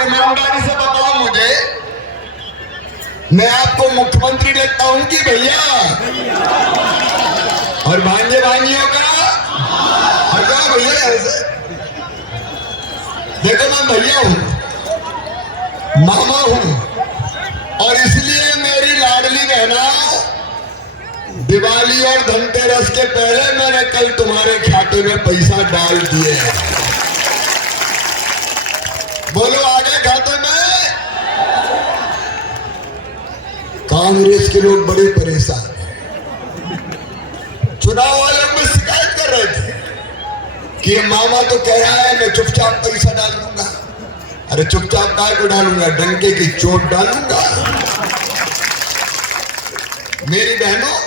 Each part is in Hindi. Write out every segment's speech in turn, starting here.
आप ईमानदारी से बताओ मुझे, मैं आपको मुख्यमंत्री लगता हूं कि भैया? और भांजे भांजियों का और क्या भैया? ऐसे देखो, मैं भैया हूं, मामा हूं, और इसलिए मेरी लाडली बहना, दिवाली और धनतेरस के पहले मैंने कल तुम्हारे खाते में पैसा डाल दिए हैं। बोलो, आ गए खाते में? कांग्रेस के लोग बड़े परेशान हैं। चुनाव वाले में शिकायत कर रहे थे कि ये मामा तो कह रहा है मैं चुपचाप पैसा डाल दूंगा। अरे चुपचाप काय को डालूंगा? डंके की चोट डालूंगा। मेरी बहनों,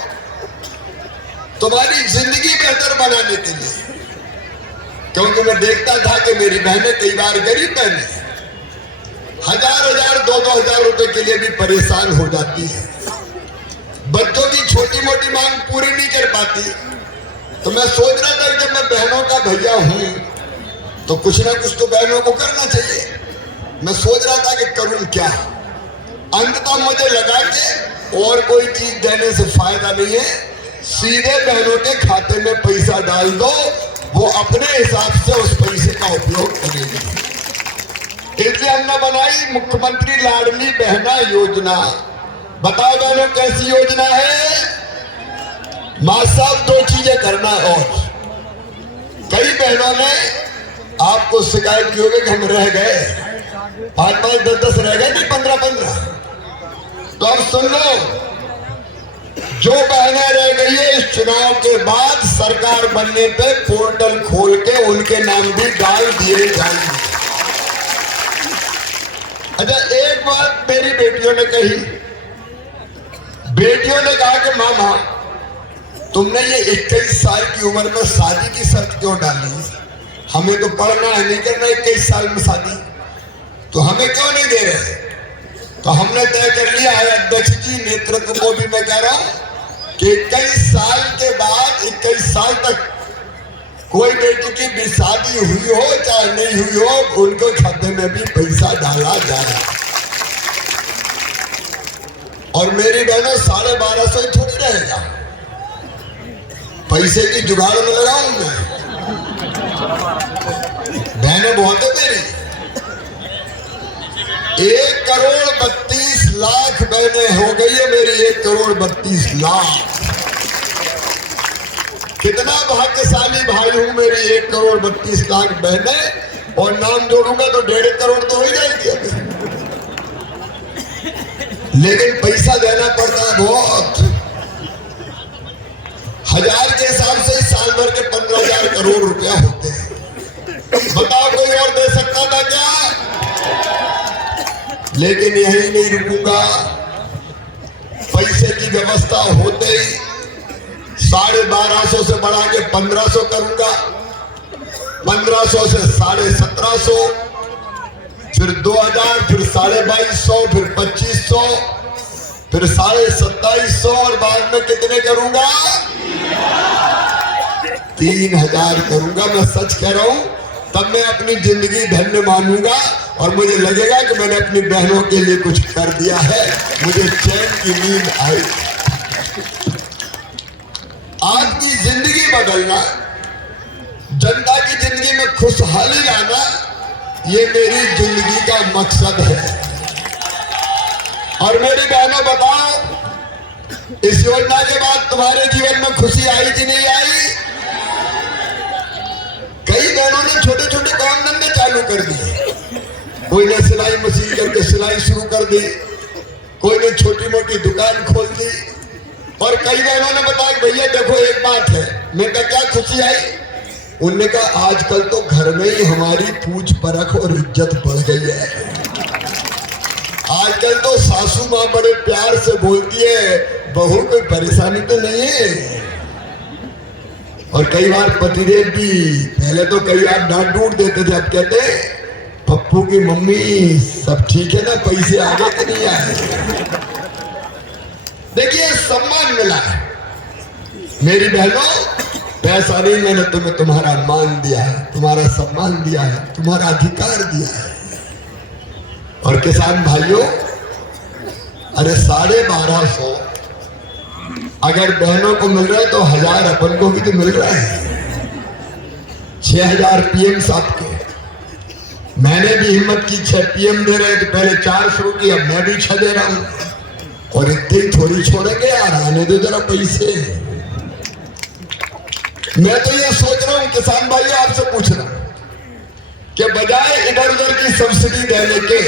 तुम्हारी जिंदगी बेहतर बनाने के लिए, क्योंकि मैं देखता था कि मेरी बहनें कई बार गरीब बहनें हजार 2,000 रुपए के लिए भी परेशान हो जाती है, बच्चों की छोटी मोटी मांग पूरी नहीं कर पाती। तो मैं सोच रहा था कि जब मैं बहनों का भैया हूं तो कुछ ना कुछ तो बहनों को करना चाहिए। मैं सोच रहा था कि करूं क्या। अंततः मुझे लगा कि और कोई चीज देने से फायदा नहीं है, सीधे बहनों के खाते में पैसा डाल दो, वो अपने हिसाब से उस पैसे का उपयोग करेगी। इसलिए हमने बनाई मुख्यमंत्री लाडली बहना योजना। बताओ बहनों, कैसी योजना है? मां साहब, 2 चीजें करना। और कई बहनों ने आपको शिकायत की होगी कि हम रह गए, 5-5, 10-10 रह गए, नहीं 15-15। तो अब सुन लो, जो बहनें रह गई है इस चुनाव के बाद सरकार बनने पे पोर्टल खोल के उनके नाम भी डाल दिए जाएंगे। अच्छा, एक बात मेरी बेटियों ने कही। बेटियों ने कहा कि मामा, तुमने ये 21 साल की उम्र में शादी की शर्त क्यों डाली? हमें तो पढ़ना है, नहीं करना 21 साल में शादी, तो हमें क्यों नहीं दे रहे? तो हमने तय कर लिया है, अध्यक्ष जी नेतृत्व को भी मैं कह रहा हूं कि 21 साल के बाद 21 साल तक कोई बेटी की भी शादी हुई हो चाहे नहीं हुई हो, उनके खाते में भी पैसा डाला जाए। और मेरी बहनों, 1250 ही थोड़ी रहेगा, पैसे की जुगाड़ में लगाऊं मैं। बहनें बहुत है मेरी, 1,32,00,000 बहनें हो गई है मेरी, 1,32,00,000। कितना भाग्यशाली भाई हूं, मेरी 1,32,00,000 बहनें, और नाम जोड़ूंगा तो 1.5 करोड़ तो हो ही जाएगी अभी। लेकिन पैसा देना पड़ता है बहुत। 1000 के हिसाब से साल भर के 15,000 करोड़ रुपया होते हैं। बताओ, कोई और दे सकता था क्या? लेकिन यही नहीं रुकूंगा, पैसे की व्यवस्था होते ही 1250 से बढ़ा के 1500 करूंगा, 1500 से 1750, फिर 2000, फिर 2250, फिर 2500, फिर 2750, और बाद में कितने करूंगा? 3000 करूंगा। मैं सच कह रहा हूं, तब मैं अपनी जिंदगी धन्य मानूंगा और मुझे लगेगा कि मैंने अपनी बहनों के लिए कुछ कर दिया है। मुझे चैन की नींद आई। आपकी जिंदगी बदलना, जनता की जिंदगी में खुशहाली लाना, ये मेरी जिंदगी का मकसद है। और मेरी बहनों, बताओ, इस योजना के बाद तुम्हारे जीवन में खुशी आई कि नहीं आई? कई बहनों ने छोटे छोटे काम धंधे चालू कर दिए। कोई ने सिलाई मशीन करके सिलाई शुरू कर दी, कोई ने छोटी मोटी दुकान खोल दी, और कई बहनों ने बताया भैया देखो एक बात है। मैं कहा क्या खुशी आई? उनने कहा आजकल तो घर में ही हमारी पूछ परख और इज्जत बढ़ गई है। आजकल तो सासू माँ बड़े प्यार से बोलती है, बहू कोई परेशानी तो नहीं है। और कई बार पतिदेव भी, पहले तो कई बार डांट डूट देते थे, अब कहते पप्पू की मम्मी सब ठीक है ना, पैसे आ गए कि नहीं आए? देखिए सम्मान मिला है मेरी बहनों, पैसा नहीं, मैंने तुम्हें तुम्हारा मान दिया है, तुम्हारा सम्मान दिया है, तुम्हारा अधिकार दिया है। और किसान भाइयों, अरे 1250 अगर बहनों को मिल रहा है तो 1000 अपन को भी तो मिल रहा है। 6000 पीएम साहब के। मैंने भी हिम्मत की 6 पीएम दे रहे थे, पहले 4 शुरू की, अब मैं भी 6 दे रहा हूं। और इतने ही थोड़ी छोड़ेंगे यार, आने दो जरा पैसे। मैं तो ये सोच रहा हूं किसान भाइयों, आपसे पूछ रहा हूं कि बजाय इधर उधर की सब्सिडी देने के,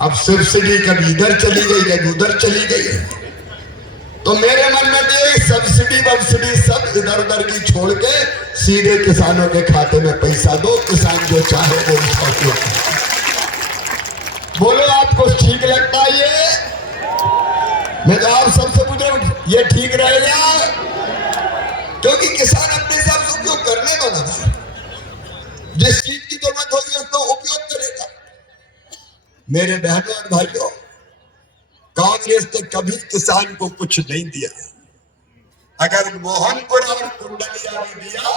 अब सब्सिडी कभी इधर चली गई कभी उधर चली गई, तो मेरे मन में भी सब्सिडी वब्सिडी सब इधर उधर की छोड़ के सीधे किसानों के खाते में पैसा दो, किसान जो चाहे वो उसका उपयोग करे। बोलो आपको ठीक लगता है ये? मैं तो आप सबसे पूछ रहा हूं, ये ठीक रहेगा? क्योंकि किसान अपने हिसाब से उपयोग करने को ना, जिस चीज की जरूरत होगी उसका उपयोग करेगा। मेरे बहनों और भाइयों, कांग्रेस ने कभी किसान को कुछ नहीं दिया। अगर मोहनपुर और कुंडलिया में दिया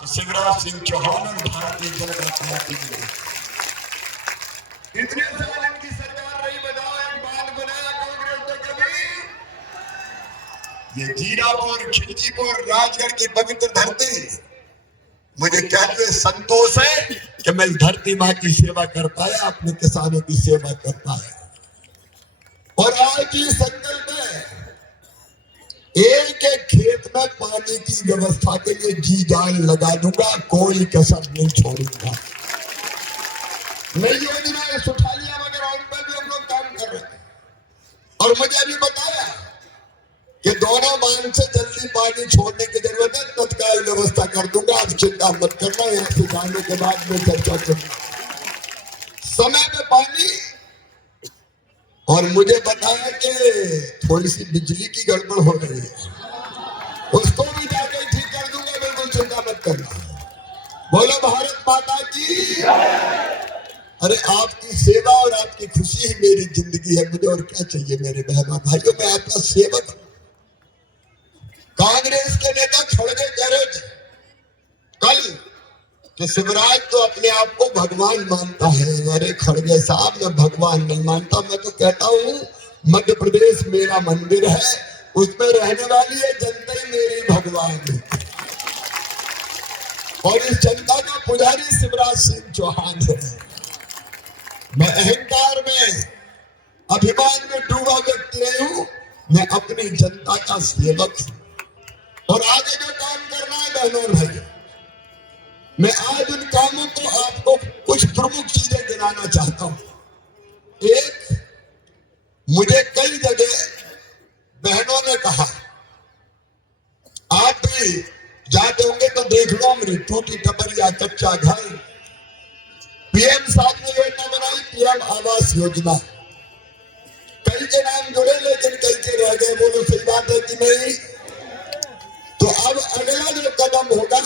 तो शिवराज सिंह चौहान और भारतीय जनता पार्टी ने। इतने साल इनकी सरकार रही, बताओ एक बात बनाया कांग्रेस ने कभी? ये जीरापुर, खिलचीपुर, राजगढ़ की पवित्र धरती, मुझे कहते संतोष है कि मैं इस धरती माँ की सेवा कर पाया, अपने किसानों की सेवा कर पाया। और आज ये संकल्प है, एक एक खेत में पानी की व्यवस्था के लिए जी जान लगा दूंगा, कोई कसर नहीं छोड़ूंगा। नई योजना सुठालिया वगैरह उन पर भी हम लोग काम कर रहे हैं। और मुझे अभी बताया कि दोनों बांध से जल्दी पानी छोड़ने की जरूरत है, तत्काल व्यवस्था कर दूंगा, आप चिंता मत करना। यहाँ से जाने के बाद में चर्चा करूंगा समय पे पानी। और मुझे बताया कि थोड़ी सी बिजली की गड़बड़ हो रही है, उसको भी जाकर ठीक कर दूंगा, बिल्कुल चिंता मत करना। बोलो भारत माता की। अरे आपकी सेवा और आपकी खुशी ही मेरी जिंदगी है, मुझे और क्या चाहिए मेरे बहनों भाइयों। मैं आपका सेवक। कांग्रेस के नेता खड़गे कह रहे थे कल कि शिवराज तो अपने आप को भगवान मानता है। अरे खड़गे साहब, मैं भगवान नहीं मानता, मैं तो कहता हूँ मध्य प्रदेश मेरा मंदिर है, उसमें रहने वाली है जनता ही मेरी भगवान है। और इस जनता का पुजारी शिवराज सिंह चौहान है। मैं अहंकार में, अभिमान में डूबा व्यक्ति नहीं हूं, मैं अपनी जनता का सेवक हूं। और आगे जो काम करना है बहनों और भाइयों, मैं आज उन कामों को आपको कुछ प्रमुख चीजें गिनाना चाहता हूं। एक, मुझे कई जगह बहनों ने कहा, आप भी जाते होंगे तो देख लो, मेरी टूटी टपरिया, कच्चा घर। पीएम साहब ने योजना बनाई, पीएम आवास योजना। कई के नाम जुड़े लेकिन कई के रह गए। बोलो सही बात है कि नहीं? तो अब अगला जो कदम होगा,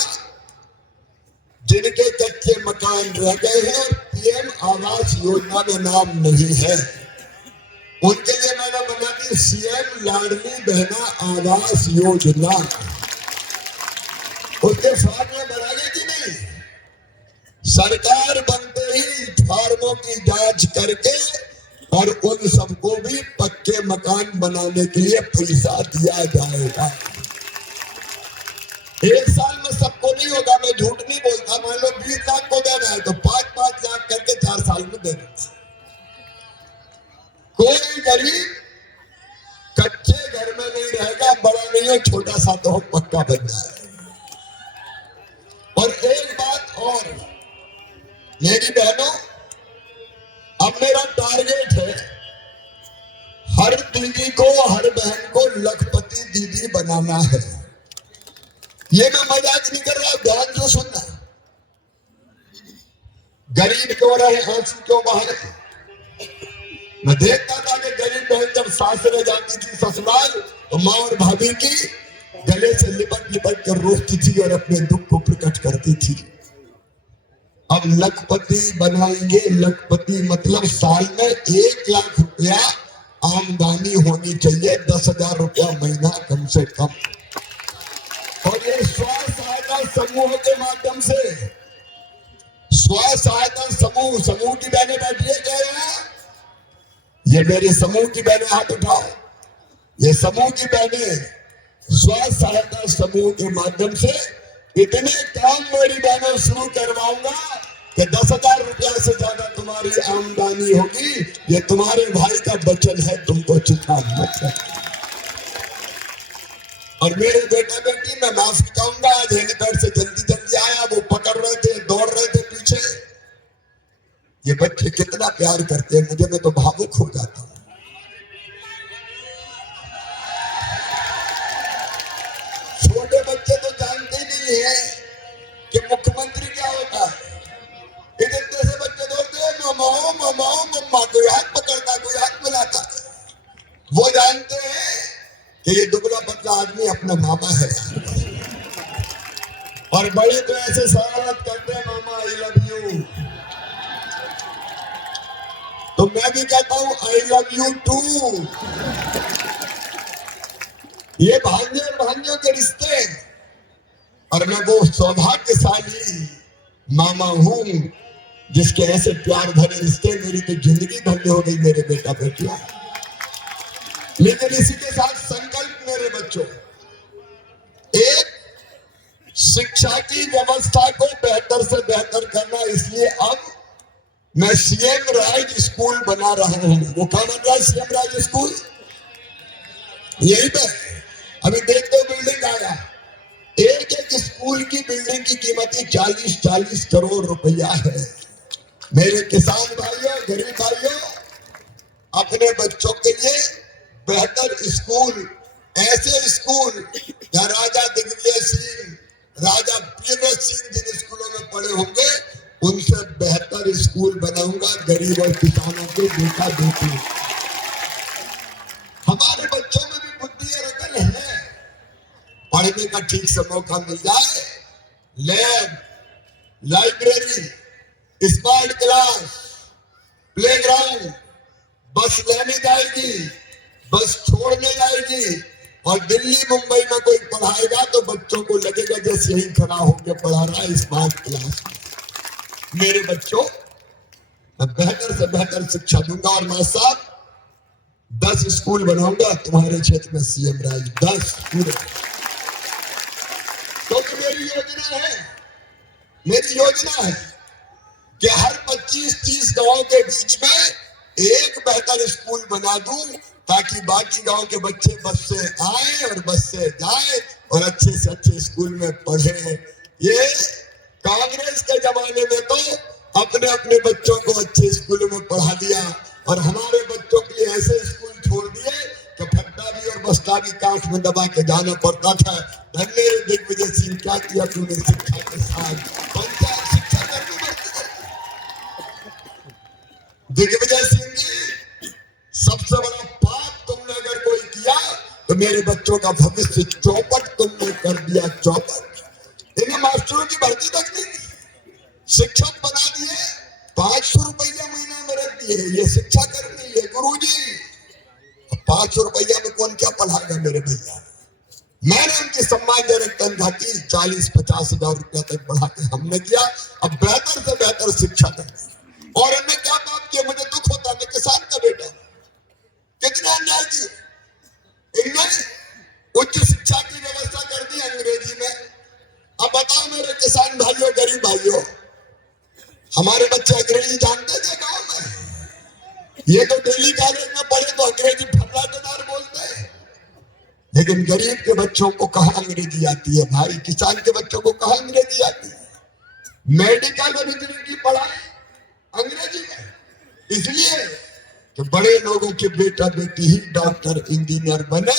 जिनके कच्चे मकान रह गए हैं और पीएम आवास योजना में नाम नहीं है, उनके लिए मैंने बना दी सीएम लाडली बहना आवास योजना। उसके फॉर्म में भरागे कि नहीं? सरकार बनते ही फॉर्मों की जांच करके और उन सबको भी पक्के मकान बनाने के लिए पैसा दिया जाएगा। एक साल में सबको नहीं होगा, मैं झूठ नहीं बोलता। मान लो 20 लाख को देना है तो 5-5 लाख करके 4 साल में दे देना। कोई गरीब कच्चे घर में नहीं रहेगा, बड़ा नहीं हो, छोटा सा तो पक्का बन जाए। और एक बात और मेरी बहनों, अब मेरा टारगेट है हर दीदी को, हर बहन को लखपति दीदी बनाना है। ये मैं मजाक नहीं कर रहा, ध्यान से सुनना। गरीब क्यों रहे, आंसू क्यों बहाए? मैं देखता था कि गरीब बहन जब सासरे जाती थी ससुराल, तो माँ और भाभी की गले से लिपट लिपट कर रोती थी और अपने दुख को प्रकट करती थी। अब लखपति बनाएंगे। लखपति मतलब साल में 1 लाख रुपया आमदनी होनी चाहिए, 10,000 रुपया महीना कम से कम। और ये स्व सहायता समूह के माध्यम से स्व सहायता समूह, समूह की बहनें बैठी है क्या यहाँ? ये मेरे समूह की बहनें हाथ उठाओ। ये समूह की बहनें स्व सहायता समूह के माध्यम से इतने काम मेरी बहनों शुरू करवाऊंगा कि 10,000 रुपया से ज्यादा तुम्हारी आमदनी होगी। ये तुम्हारे भाई का वचन है, तुमको चिंता मत करो। और मेरे बेटा बेटी मैं माफी चाहूंगा, आज हेलीपैड से जल्दी जल्दी आया, वो पकड़ रहे थे, दौड़ रहे थे पीछे। ये बच्चे कितना प्यार करते हैं मुझे, मैं तो भावुक हो जाता हूं। छोटे बच्चे तो जानते नहीं है कि मुख्यमंत्री क्या होता है। इतने से बच्चे दौड़ते हैं मामाओ मामाओ मम्मा, कोई हाथ पकड़ता, कोई हाथ मिलाता। वो जानते हैं कि ये दुबला पतला आदमी अपना मामा है। और बड़े तो ऐसे शरारत करते हैं, मामा आई लव यू। तो मैं भी कहता हूं आई लव यू टू। ये भांजे और भांजियों के रिश्ते, और मैं वो सौभाग्यशाली मामा हूं जिसके ऐसे प्यार भरे रिश्ते। मेरी तो जिंदगी धन्य हो गई मेरे बेटा बेटियां। लेकिन इसी के साथ संकल्प मेरे बच्चों, एक शिक्षा की व्यवस्था को बेहतर से बेहतर करना। इसलिए अब मैं सीएम राज स्कूल बना रहा हूं। वो क्या बन रहा है? सीएम राज स्कूल यही पे अभी देखते हो बिल्डिंग आया। एक एक स्कूल की बिल्डिंग की कीमत 40-40 करोड़ रुपया है। मेरे किसान भाइयों, गरीब भाइयों, अपने बच्चों के लिए बेहतर स्कूल, ऐसे स्कूल या राजा दिग्विजय सिंह, राजा वीर सिंह जिन स्कूलों में पढ़े होंगे उनसे बेहतर स्कूल बनाऊंगा गरीब और किसानों के बेटा बेटी। हमारे बच्चों में भी बुद्धि और अकल है, पढ़ने का ठीक से मौका मिल जाए। Lab, library, smart class, playground, बस लेने जाएगी, बस छोड़ने जाएगी। और दिल्ली मुंबई में कोई पढ़ाएगा तो बच्चों को लगेगा जैसे यही खड़ा होकर पढ़ा रहा है स्मार्ट क्लास। मेरे बच्चों, मैं बेहतर से बेहतर शिक्षा दूंगा। और मैं साहब 10 स्कूल बनाऊंगा तुम्हारे क्षेत्र में, सीएम राज 10 पूरे। क्योंकि मेरी योजना है कि हर 25-30 गांव के बीच में एक बेहतर स्कूल बना दूं, ताकि बाकी गांव के बच्चे बस से आए और बस से जाए और अच्छे से अच्छे स्कूल में पढ़े। ये कांग्रेस के जमाने में तो अपने अपने बच्चों को अच्छे स्कूलों में पढ़ा दिया, और हमारे बच्चों के लिए ऐसे स्कूल छोड़ दिए कि फट्टा भी और बस्ता भी कांख में दबा के जाना पड़ता था। धन्य दिग्विजय सिंह, क्या किया तूने शिक्षा के साथ? पंचायत शिक्षा करनी पड़ती। दिग्विजय सिंह जी, सबसे बड़ा पाप तुमने अगर कोई किया तो मेरे बच्चों का भविष्य चौपट तुमने कर दिया, चौपट। इन्हें मास्टरों की भर्ती तक नहीं, शिक्षक बना दिए, 500 रुपया महीना में रख दिए। ये शिक्षा करनी है गुरुजी। 500 रुपया में कौन क्या पढ़ाएगा मेरे भैया? मैंने उनकी सम्मानजनक तनख्वाह की 40-50 हजार रुपया तक बढ़ा के हमने किया। अब बेहतर से बेहतर शिक्षा करनी। और इनने क्या बात किया? मुझे दुख होता, मैं किसान का बेटा, कितना अन्याय किया इनने। उच्च शिक्षा की व्यवस्था कर दी अंग्रेजी में। अब बताओ मेरे किसान भाइयों, गरीब भाइयों, हमारे बच्चे अंग्रेजी जानते थे गांव में? ये तो दिल्ली कॉलेज में पढ़े तो अंग्रेजी फटलाटेदार बोलते हैं, लेकिन गरीब के बच्चों को कहाँ अंग्रेजी आती है भाई? किसान के बच्चों को कहाँ अंग्रेजी आती है? मेडिकल और इंजीनियरिंग की पढ़ाई अंग्रेजी में, इसलिए कि बड़े लोगों के बेटा बेटी ही डॉक्टर इंजीनियर बने,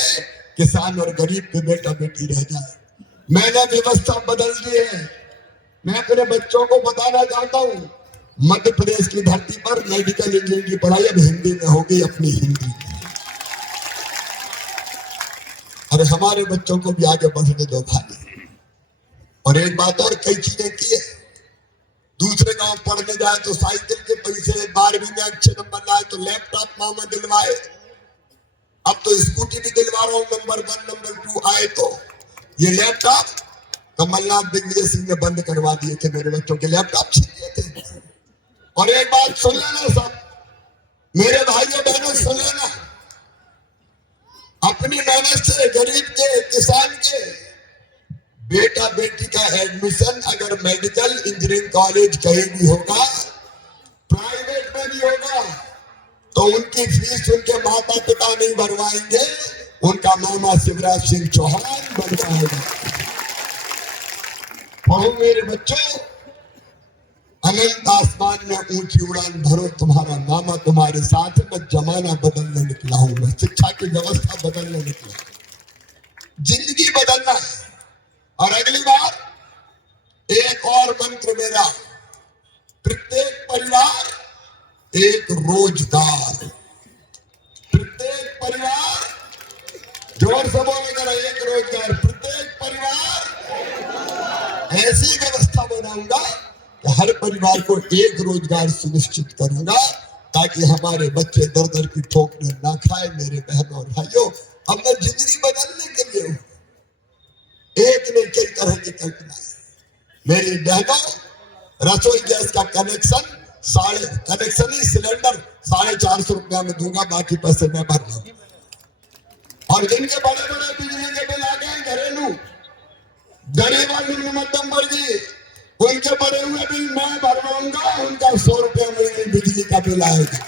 किसान और गरीब के बेटा बेटी रह जाए। मैंने व्यवस्था बदल दी है। मैं अपने बच्चों को बताना चाहता हूं, मध्य प्रदेश की धरती पर मेडिकल इंजीनियरिंग की पढ़ाई अब हिंदी में हो गई, अपनी हिंदी में। अरे हमारे बच्चों को भी आगे बढ़ने दो भाई। और एक बात और, कई चीजें की है। दूसरे गांव पढ़ने जाए तो साइकिल के पैसे, 12वीं में अच्छे नंबर लाए तो लैपटॉप मामा दिलवाए। अब तो स्कूटी भी दिलवा रहा हूं, नंबर 1 नंबर 2 आए तो। ये लैपटॉप कमलनाथ दिग्विजय सिंह ने बंद करवा दिए थे, मेरे बच्चों के लैपटॉप छीन लिए थे। और एक बात सुन लेना सब, मेरे भाइयों बहनों सुन लेना, अपनी मेहनत से गरीब के, किसान के बेटा बेटी का एडमिशन अगर मेडिकल इंजीनियरिंग कॉलेज कहीं भी होगा, प्राइवेट में भी होगा, तो उनकी फीस उनके माता पिता नहीं भरवाएंगे, उनका मामा शिवराज सिंह चौहान बनवाएगा। पढ़ो मेरे बच्चों, अनंत आसमान में ऊंची उड़ान भरो, तुम्हारा मामा तुम्हारे साथ है। मैं जमाना बदलने निकला हूं, मैं शिक्षा की व्यवस्था बदलने निकला, जिंदगी बदलना है। और अगली बार एक और मंत्र मेरा, प्रत्येक परिवार एक रोजगार, प्रत्येक परिवार, जोर से बोले जरा, एक रोजगार, प्रत्येक परिवार। ऐसी व्यवस्था बनाऊंगा कि हर परिवार को एक रोजगार सुनिश्चित करूंगा, ताकि हमारे बच्चे दर दर की ठोकरें ना खाए। मेरे बहनों और भाइयों, अब मैं जिंदगी बदलने के लिए हूं, एक ने कई तरह की कल्पना है। मेरी बहनों, रसोई गैस का कनेक्शन ही सिलेंडर 450 रुपया में दूंगा, बाकी पैसे मैं भर लूंगा। और जिनके बड़े बड़े बिजली के बिल आ गए घरेलू, गरीब और निम्न मध्यम वर्गीय, उनके बड़े हुए बिल मैं भरवाऊंगा, उनका 100 रुपया महीने बिजली का बिल आएगा।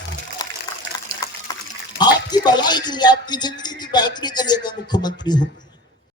आपकी भलाई के लिए, आपकी जिंदगी की बेहतरी के लिए मैं मुख्यमंत्री हूं।